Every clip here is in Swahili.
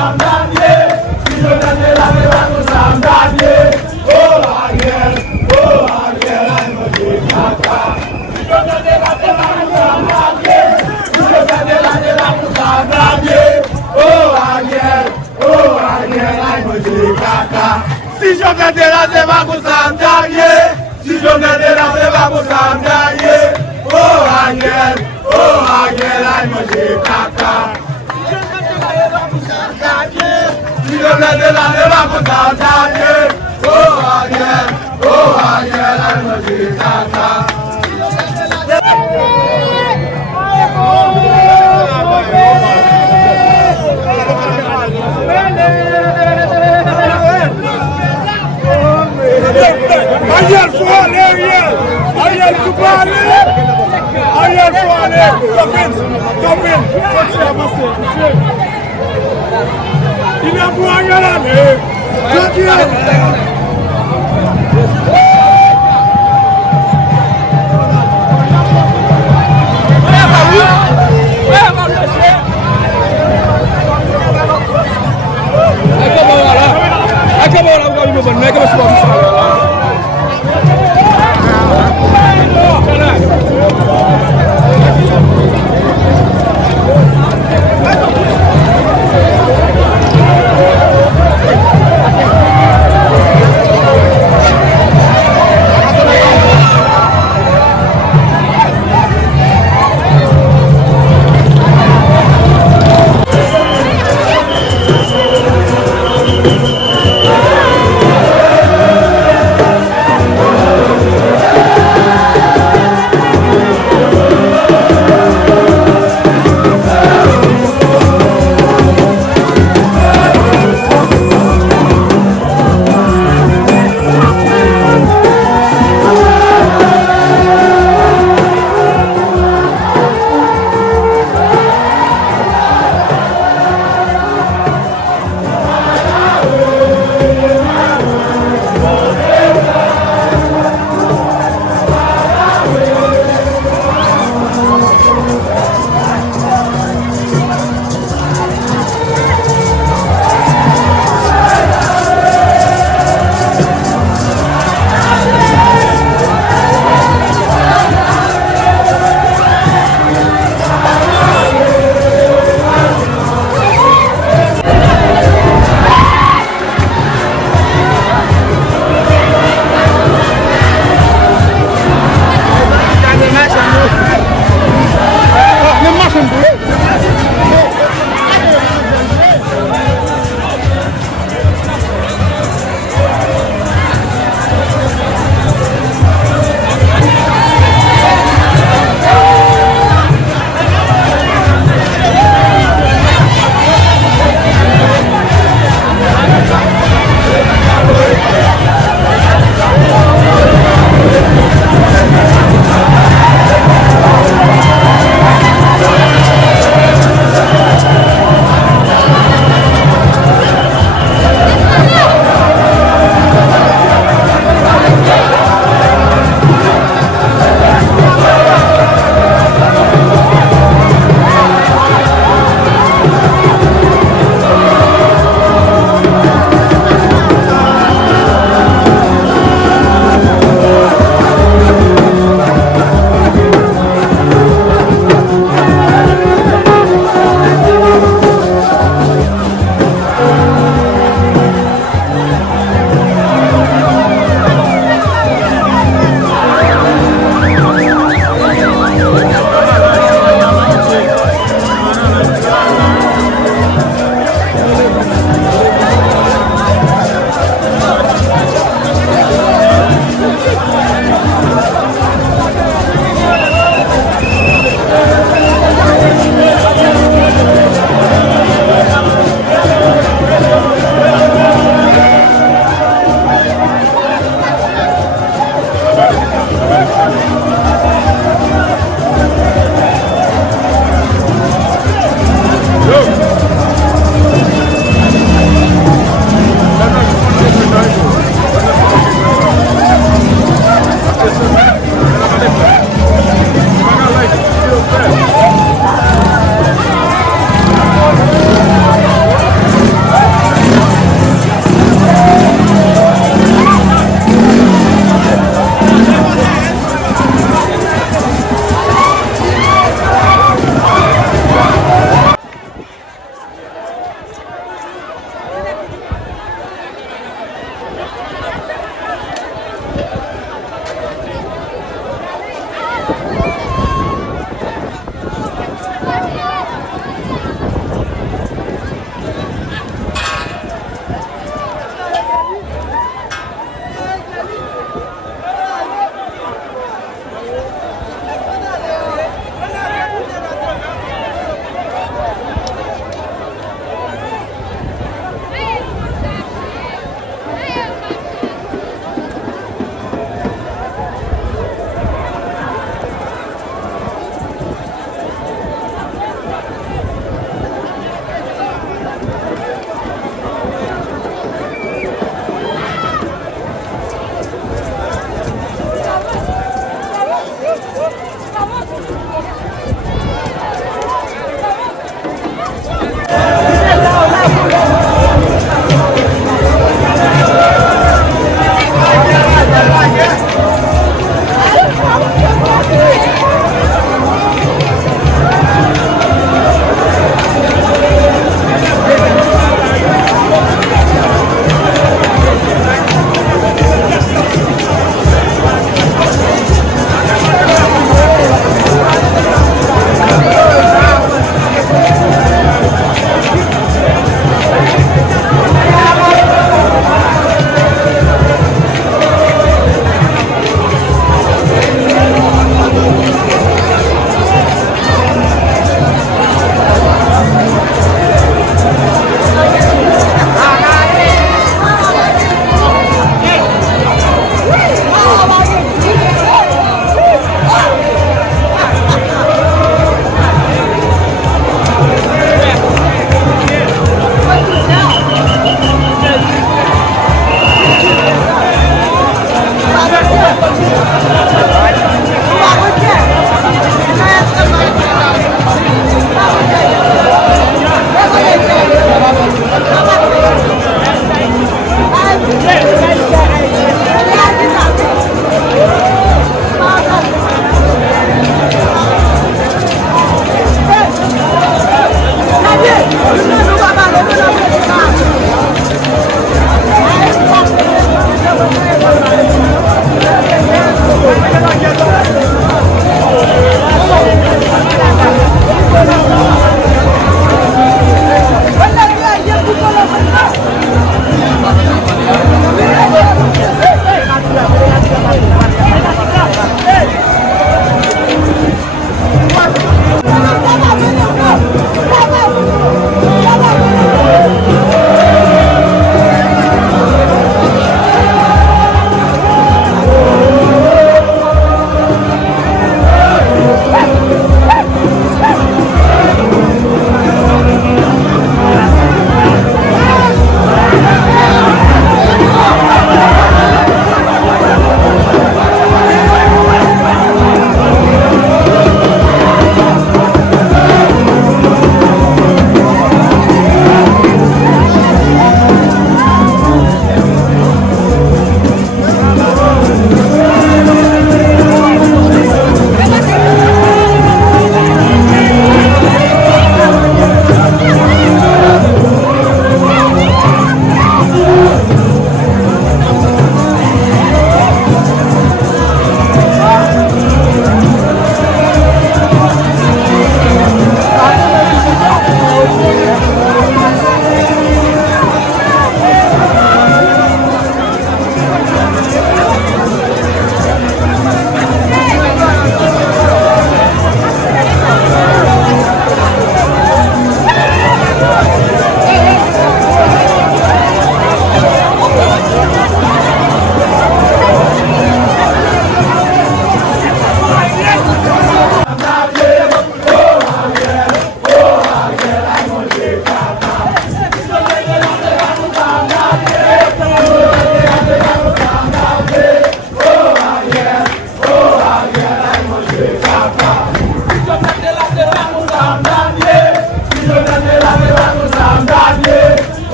Samdaniye, si je gagne la se va pour Samdaniye. Oh Ariel, I'm a big kaka. Si je gagne la se va pour Samdaniye, si je gagne la se va pour Samdaniye. Oh Ariel, I'm a big kaka. Si je gagne la se va pour Samdaniye, si je gagne la se va pour Samdaniye. Oh Ariel, I'm a big kaka. Si je gagne la se va pour Samdaniye. Oh Ariel, I'm a big kaka. Ariel, faut aller, Ariel! Ariel, tu peux aller! Ariel, faut aller! Topin! Continue à avancer, monsieur! Il est pour Ariel aller! Continue!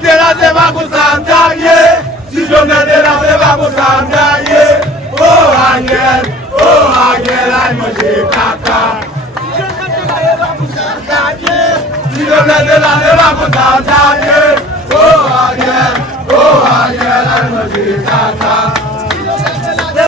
de la se va kusandanye, si Jovenel de la se va kusandanye. Oh Ariel, ay manger caca. Si Jovenel de la se va kusandanye. Oh Ariel, ay manger caca.